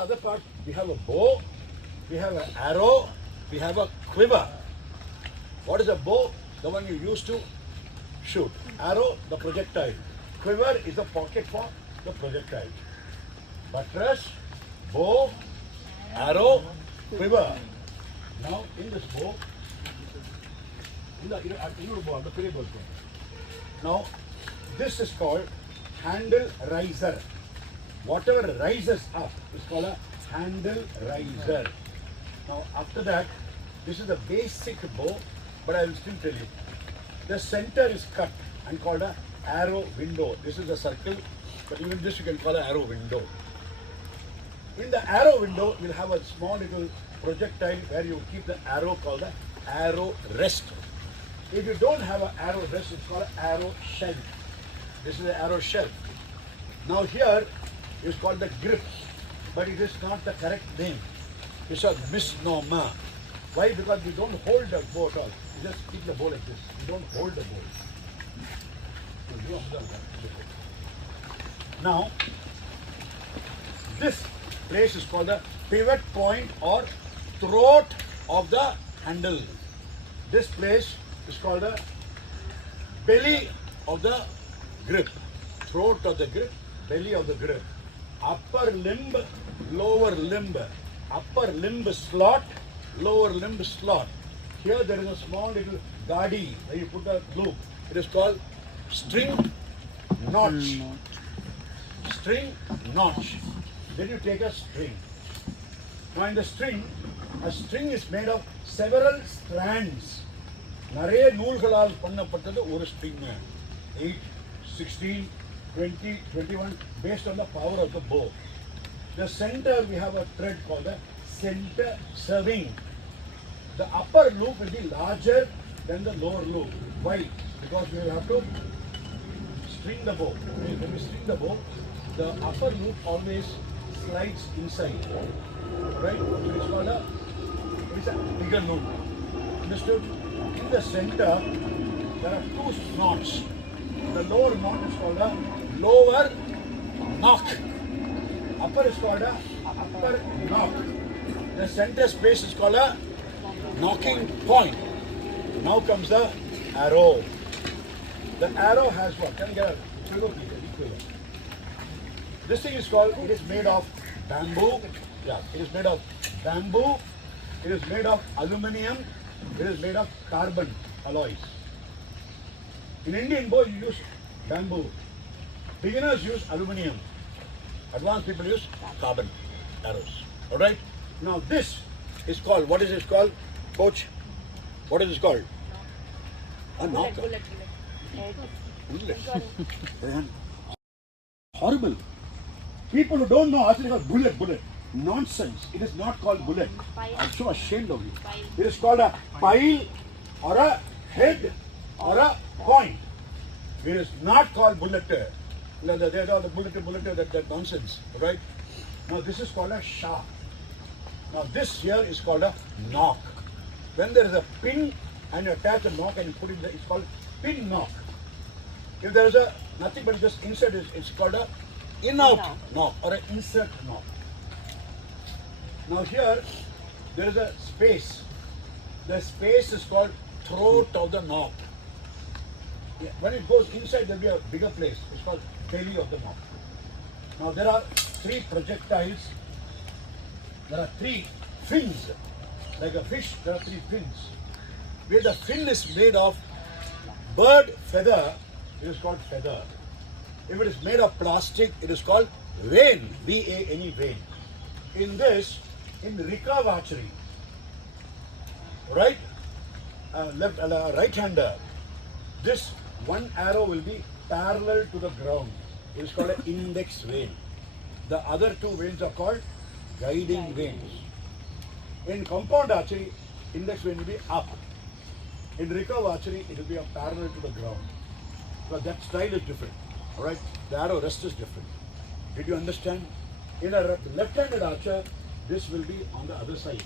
the other part, we have a bow, we have an arrow, we have a quiver. What is a bow? The one you use to shoot. Arrow, the projectile. Quiver is the pocket for the projectile. Buttress, bow, arrow, quiver. Now in this bow, now this is called handle riser. Whatever rises up is called a handle riser. Now after that, this is the basic bow, but I will still tell you. The center is cut and called a arrow window. This is a circle, but even this you can call an arrow window. In the arrow window, you'll have a small little projectile where you keep the arrow called the arrow rest. If you don't have an arrow rest, it's called an arrow shelf. This is the arrow shelf. Now here is called the grip, but it is not the correct name. It's a misnomer. Why? Because you don't hold the bow at all. You just keep the bow like this. You don't hold the bow. Now, this place is called the pivot point or throat of the handle. This place is called the belly of the grip. Throat of the grip, belly of the grip. Upper limb, lower limb. Upper limb slot, lower limb slot. Here there is a small little gadi where you put a loop. It is called string notch. String notch. Then you take a string. Now in the string, a string is made of several strands. நிறைய நூல்களால் பண்ணப்பட்டது ஒரு string. 8, 16, 20, 21 based on the power of the bow. The center we have a thread called the center serving. The upper loop will be larger than the lower loop. Why? Because we will have to string the bow. When we string the bow, the upper loop always slides inside. Right? It is called a bigger loop. Understood? In the center, there are two knots. The lower knot is called a lower knock. Upper is called a upper knock. The center space is called a knocking point. Now comes the arrow. The arrow has what? Can I get a quiver, please? This thing is called, it is made of bamboo. Yeah, it is made of bamboo. It is made of aluminium. It is made of carbon alloys. In Indian bow, you use bamboo. Beginners use aluminium. Advanced people use carbon arrows. Alright? Now this is called, what is this called? Coach, what is this called? A knock. Bullet. Horrible. People who don't know actually called bullet. Nonsense. It is not called bullet. I'm so ashamed of you. It is called a pile or a head or a point. It is not called bullet. The bullet, that nonsense. Right? Now this is called a shaft. Now this here is called a knock. When there is a pin and you attach a knock and you put it there, it's called pin knock. If there is a nothing but just insert, it's called a in-out knock or an insert knock. Now here, there is a space. The space is called throat of the knock. When it goes inside, there will be a bigger place. It's called belly of the knock. Now there are 3 projectiles. There are 3 fins. Like a fish, there are 3 fins. Where the fin is made of bird feather, it is called feather. If it is made of plastic, it is called vane, V-A-N-E, vane. In this, in recurve archery, right hander, this one arrow will be parallel to the ground. It is called an index vane. The other 2 vanes are called guiding vanes. In compound archery, index vane will be up. In recurve archery, it will be parallel to the ground. But that style is different. Alright? The arrow rest is different. Did you understand? In a left-handed archer, this will be on the other side.